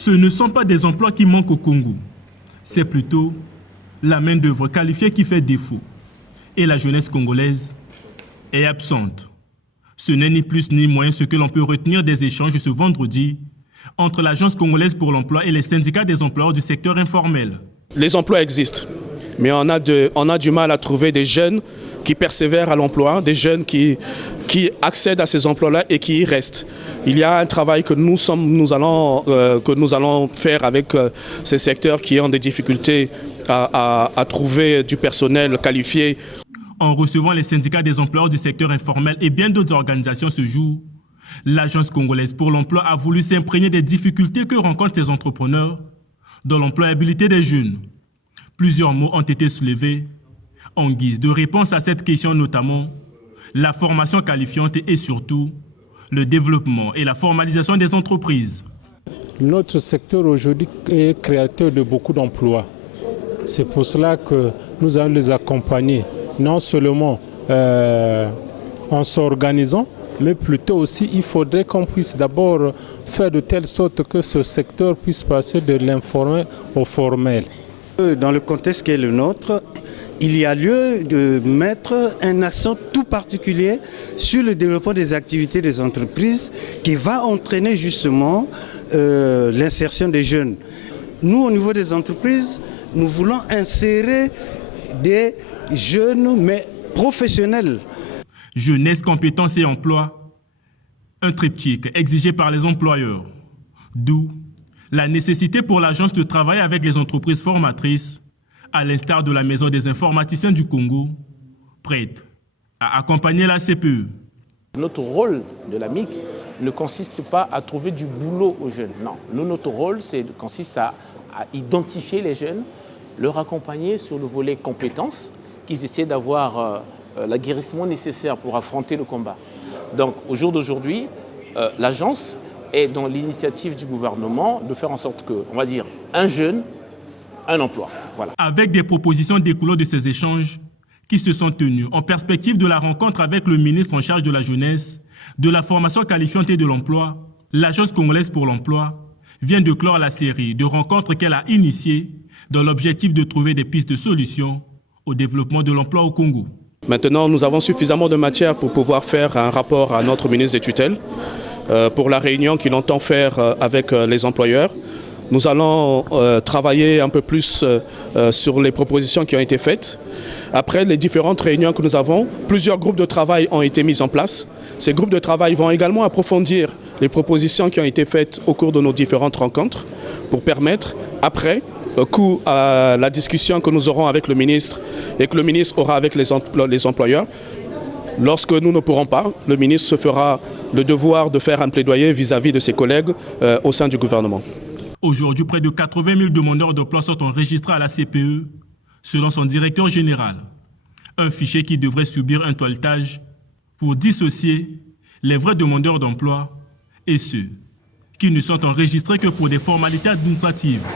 Ce ne sont pas des emplois qui manquent au Congo. C'est plutôt la main-d'œuvre qualifiée qui fait défaut. Et la jeunesse congolaise est absente. Ce n'est ni plus ni moins ce que l'on peut retenir des échanges ce vendredi entre l'Agence congolaise pour l'emploi et les syndicats des employeurs du secteur informel. Les emplois existent, mais on a du mal à trouver des jeunes qui persévèrent à l'emploi, des jeunes qui accèdent à ces emplois-là et qui y restent. Il y a un travail que nous allons faire avec ces secteurs qui ont des difficultés à trouver du personnel qualifié. En recevant les syndicats des employeurs du secteur informel et bien d'autres organisations ce jour, l'Agence congolaise pour l'emploi a voulu s'imprégner des difficultés que rencontrent ces entrepreneurs dans l'employabilité des jeunes. Plusieurs mots ont été soulevés en guise de réponse à cette question, notamment la formation qualifiante et surtout le développement et la formalisation des entreprises. Notre secteur aujourd'hui est créateur de beaucoup d'emplois. C'est pour cela que nous allons les accompagner, non seulement en s'organisant, mais plutôt aussi il faudrait qu'on puisse d'abord faire de telle sorte que ce secteur puisse passer de l'informel au formel. Dans le contexte qui est le nôtre, il y a lieu de mettre un accent tout particulier sur le développement des activités des entreprises qui va entraîner justement l'insertion des jeunes. Nous, au niveau des entreprises, nous voulons insérer des jeunes mais professionnels. Jeunesse, compétences et emploi, un triptyque exigé par les employeurs. D'où la nécessité pour l'agence de travailler avec les entreprises formatrices, à l'instar de la Maison des informaticiens du Congo, prête à accompagner la CPE. Notre rôle de l'AMIC ne consiste pas à trouver du boulot aux jeunes. Non, notre rôle consiste à identifier les jeunes, leur accompagner sur le volet compétences, qu'ils essaient d'avoir l'aguerrissement nécessaire pour affronter le combat. Donc au jour d'aujourd'hui, l'agence est dans l'initiative du gouvernement de faire en sorte que, on va dire, un jeune, un emploi. Voilà. Avec des propositions découlant de ces échanges qui se sont tenus en perspective de la rencontre avec le ministre en charge de la jeunesse, de la formation qualifiante et de l'emploi, l'Agence congolaise pour l'emploi vient de clore la série de rencontres qu'elle a initiées dans l'objectif de trouver des pistes de solutions au développement de l'emploi au Congo. Maintenant, nous avons suffisamment de matière pour pouvoir faire un rapport à notre ministre des tutelles pour la réunion qu'il entend faire avec les employeurs. Nous allons travailler un peu plus sur les propositions qui ont été faites. Après les différentes réunions que nous avons, plusieurs groupes de travail ont été mis en place. Ces groupes de travail vont également approfondir les propositions qui ont été faites au cours de nos différentes rencontres pour permettre, après coup à la discussion que nous aurons avec le ministre et que le ministre aura avec les employeurs, lorsque nous ne pourrons pas, le ministre se fera le devoir de faire un plaidoyer vis-à-vis de ses collègues au sein du gouvernement. Aujourd'hui, près de 80 000 demandeurs d'emploi sont enregistrés à la CPE, selon son directeur général. Un fichier qui devrait subir un toilettage pour dissocier les vrais demandeurs d'emploi et ceux qui ne sont enregistrés que pour des formalités administratives.